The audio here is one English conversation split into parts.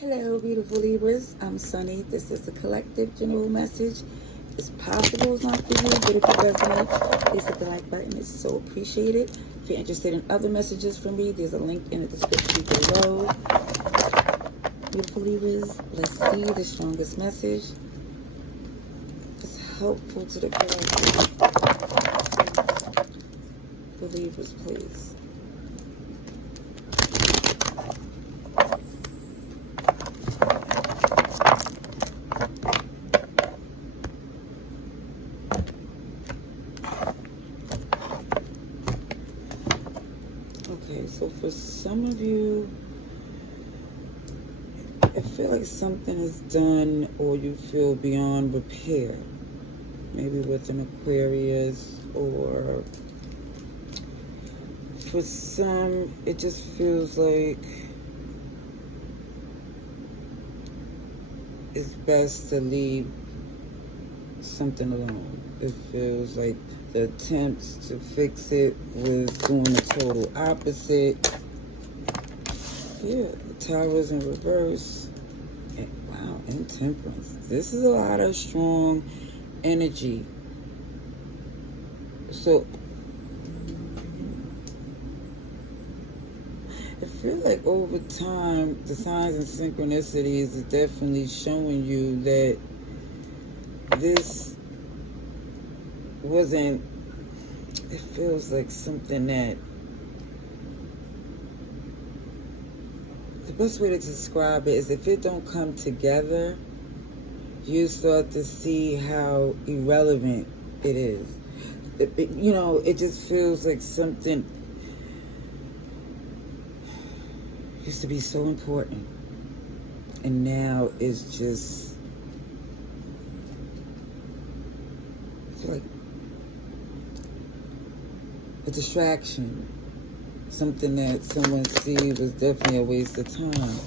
Hello, beautiful Libras. I'm Sunny. This is the collective general message. It's possible it's not for you, but if it resonates, please hit the like button. It's so appreciated. If you're interested in other messages from me, there's a link in the description below. Beautiful Libras, let's see the strongest message. It's helpful to the collective. Believers, please. Okay, so for some of you, I feel like something is done or you feel beyond repair. Maybe with an Aquarius, or for some, it just feels like it's best to leave something alone. It feels like the attempts to fix it was doing the total opposite. Yeah, the Tower's in reverse. Wow, and Temperance. This is a lot of strong energy. So I feel like over time, the signs and synchronicities is definitely showing you that this wasn't, it feels like something that, the best way to describe it is if it don't come together, you start to see how irrelevant it is. It just feels like something used to be so important, and now it's just, I feel like a distraction, something that someone sees was definitely a waste of time.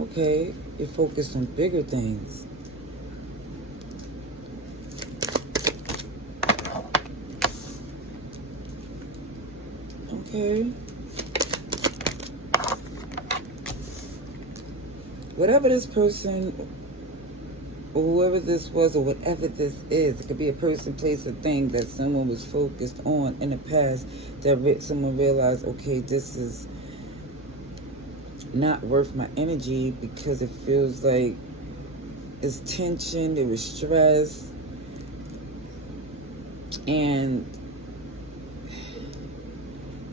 Okay, you're focused on bigger things. Okay. Whatever this person, or whoever this was, or whatever this is, it could be a person, place, or thing that someone was focused on in the past, that someone realized, okay, this is not worth my energy, because it feels like it's tension, there was stress, and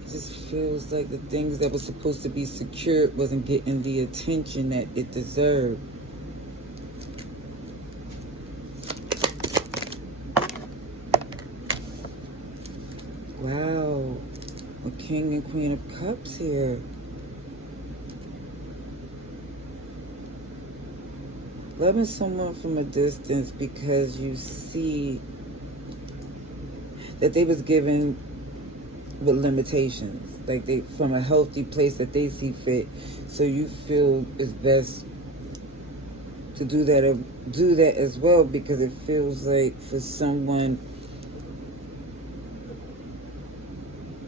it just feels like the things that were supposed to be secured wasn't getting the attention that it deserved. Wow, a King and Queen of Cups here. Loving someone from a distance because you see that they was given with limitations, like they from a healthy place that they see fit. So you feel it's best to do that as well, because it feels like for someone,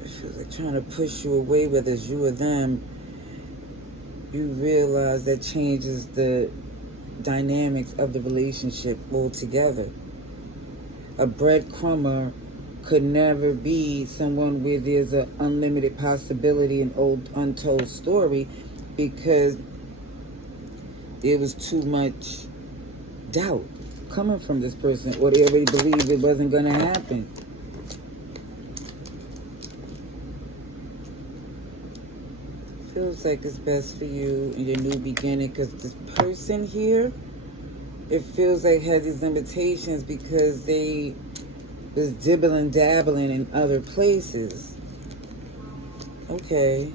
it feels like trying to push you away, whether it's you or them. You realize that changes the dynamics of the relationship altogether. A breadcrumber could never be someone where there's an unlimited possibility, an old untold story, because there was too much doubt coming from this person, or they already believed it wasn't going to happen. Feels like it's best for you in your new beginning, because this person here, it feels like had these limitations because they was dibbling dabbling in other places. Okay.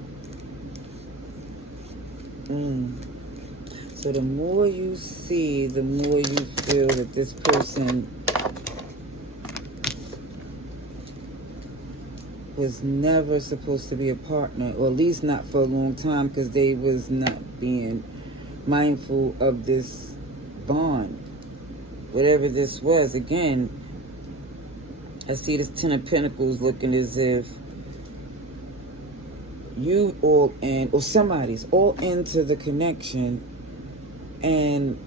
So the more you see, the more you feel that this person was never supposed to be a partner, or at least not for a long time, because they was not being mindful of this bond. Whatever this was, again, I see this Ten of Pentacles looking as if you all in, or somebody's all into the connection, And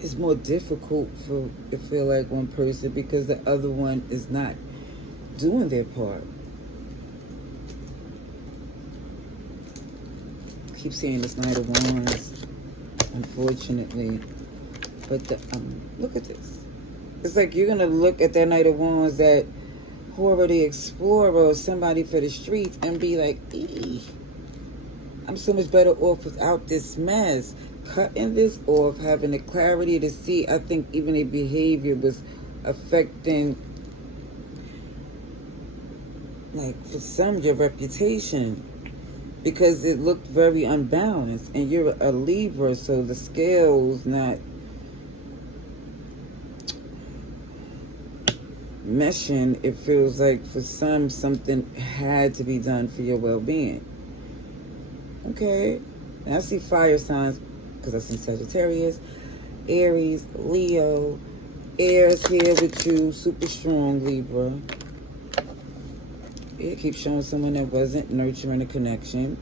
it's more difficult for it feel like one person because the other one is not doing their part. I keep seeing this Knight of Wands, unfortunately. But look at this. It's like you're gonna look at that Knight of Wands, that horror the explorer or somebody for the streets, and be like, eee, I'm so much better off without this mess. Cutting this off, having the clarity to see. I think even their behavior was affecting, like, for some, your reputation, because it looked very unbalanced. And you're a Libra, so the scale's not meshing. It feels like for some, something had to be done for your well-being. Okay, and I see fire signs because I see Sagittarius, Aries, Leo, Air's here with you, super strong, Libra. It keeps showing someone that wasn't nurturing a connection.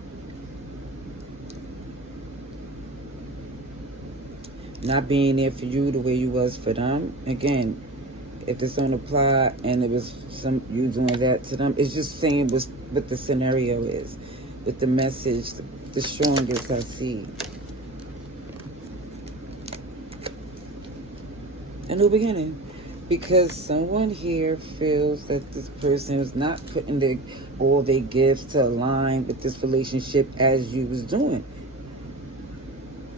Not being there for you the way you was for them. Again, if this don't apply and it was some you doing that to them, it's just saying what the scenario is. With the message, the strongest I see. A new beginning. Because someone here feels that this person is not putting all their gifts to align with this relationship as you was doing.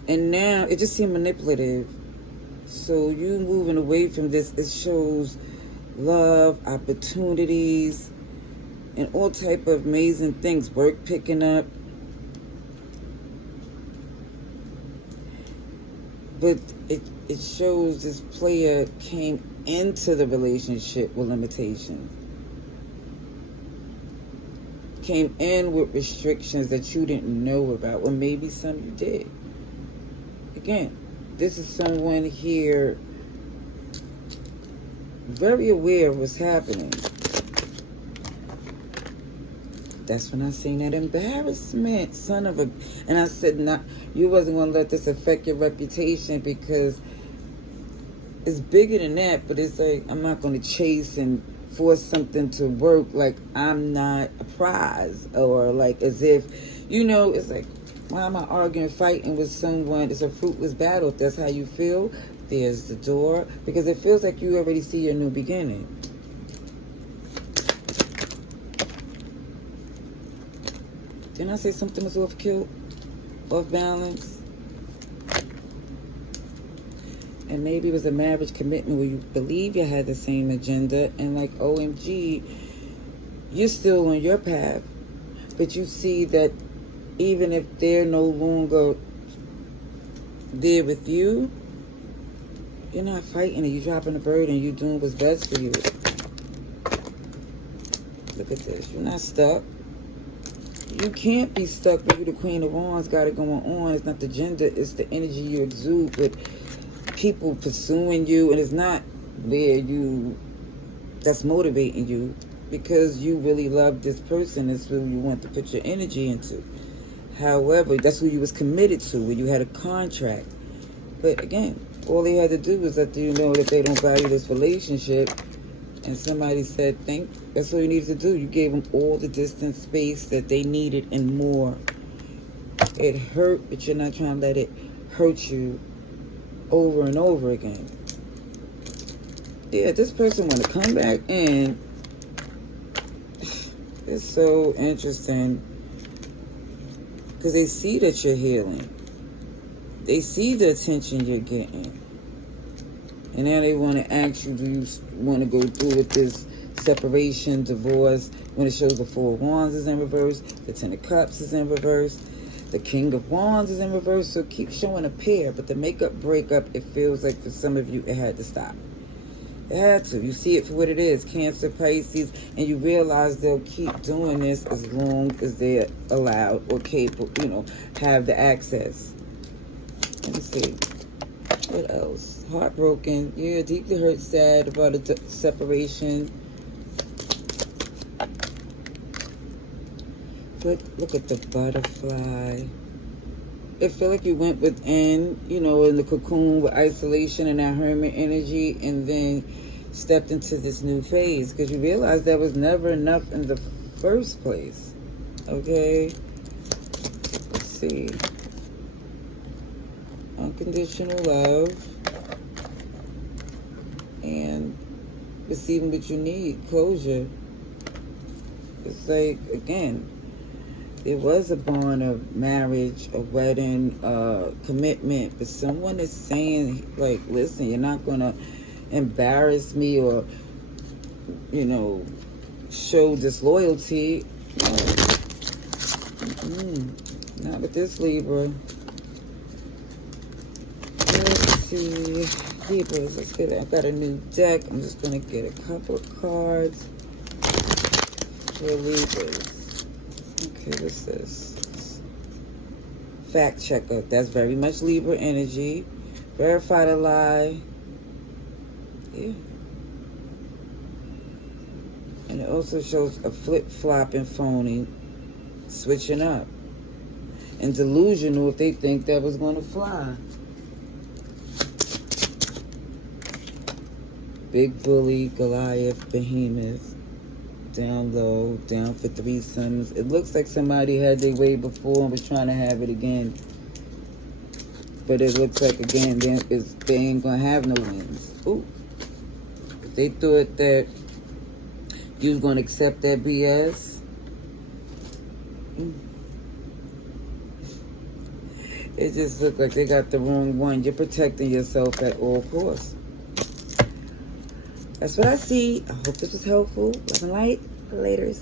And now it just seemed manipulative. So you moving away from this, it shows love, opportunities, and all type of amazing things. Work picking up. But it shows this player came into the relationship with limitations. Came in with restrictions that you didn't know about, or maybe some you did. Again, this is someone here very aware of what's happening. That's when I seen that embarrassment, son of a... And I said, nah, you wasn't going to let this affect your reputation, because it's bigger than that. But it's like, I'm not going to chase and force something to work like I'm not a prize, or like as if, it's like, why am I arguing, fighting with someone? It's a fruitless battle. If that's how you feel, there's the door. Because it feels like you already see your new beginning. Didn't I say something was off kilt, off balance? And maybe it was a marriage commitment where you believe you had the same agenda, and like, OMG, you're still on your path. But you see that even if they're no longer there with you, you're not fighting it. You're dropping the burden. You're doing what's best for you. Look at this. You're not stuck. You can't be stuck when you're the Queen of Wands. Got it going on. It's not the gender. It's the energy you exude with people pursuing you. And it's not where that's motivating you, because you really love this person. It's who you want to put your energy into. However, that's who you was committed to, where you had a contract. But again, all they had to do was let you know that they don't value this relationship. And somebody said, that's all you needed to do. You gave them all the distance, space that they needed and more. It hurt, but you're not trying to let it hurt you over and over again. Yeah, this person want to come back in. It's so interesting. Because they see that you're healing. They see the attention you're getting. And now they want to ask you, do you want to go through with this separation, divorce? When it shows the Four of Wands is in reverse, the Ten of Cups is in reverse, the King of Wands is in reverse. So keep showing a pair. But the makeup, breakup, it feels like for some of you, it had to stop. It had to. You see it for what it is. Cancer, Pisces, and you realize they'll keep doing this as long as they're allowed or capable, have the access. Let me see. What else? Heartbroken. Yeah, deeply hurt, sad about a separation. But look at the butterfly. it feel like you went within, you know, in the cocoon with isolation and that hermit energy, and then stepped into this new phase because you realized there was never enough in the first place. Okay, let's see. Unconditional love and receiving what you need, closure. It's like, again, it was a bond of marriage, a wedding, commitment, but someone is saying, like, listen, you're not going to embarrass me or, you know, show disloyalty. No. Not with this Libra. Let's see. Libras, let's get it. I've got a new deck. I'm just going to get a couple of cards for Libras. Okay, what's this? Fact checker. That's very much Libra energy. Verify the lie. Yeah. And it also shows a flip-flopping phony, switching up. And delusional if they think that was going to fly. Big bully, Goliath, behemoth. Down low, down for threesomes. It looks like somebody had their way before and was trying to have it again. But it looks like, again, they ain't going to have no wins. Ooh. If they thought that you was going to accept that BS, it just looked like they got the wrong one. You're protecting yourself at all costs. That's what I see. I hope this was helpful. Love and light. Laters.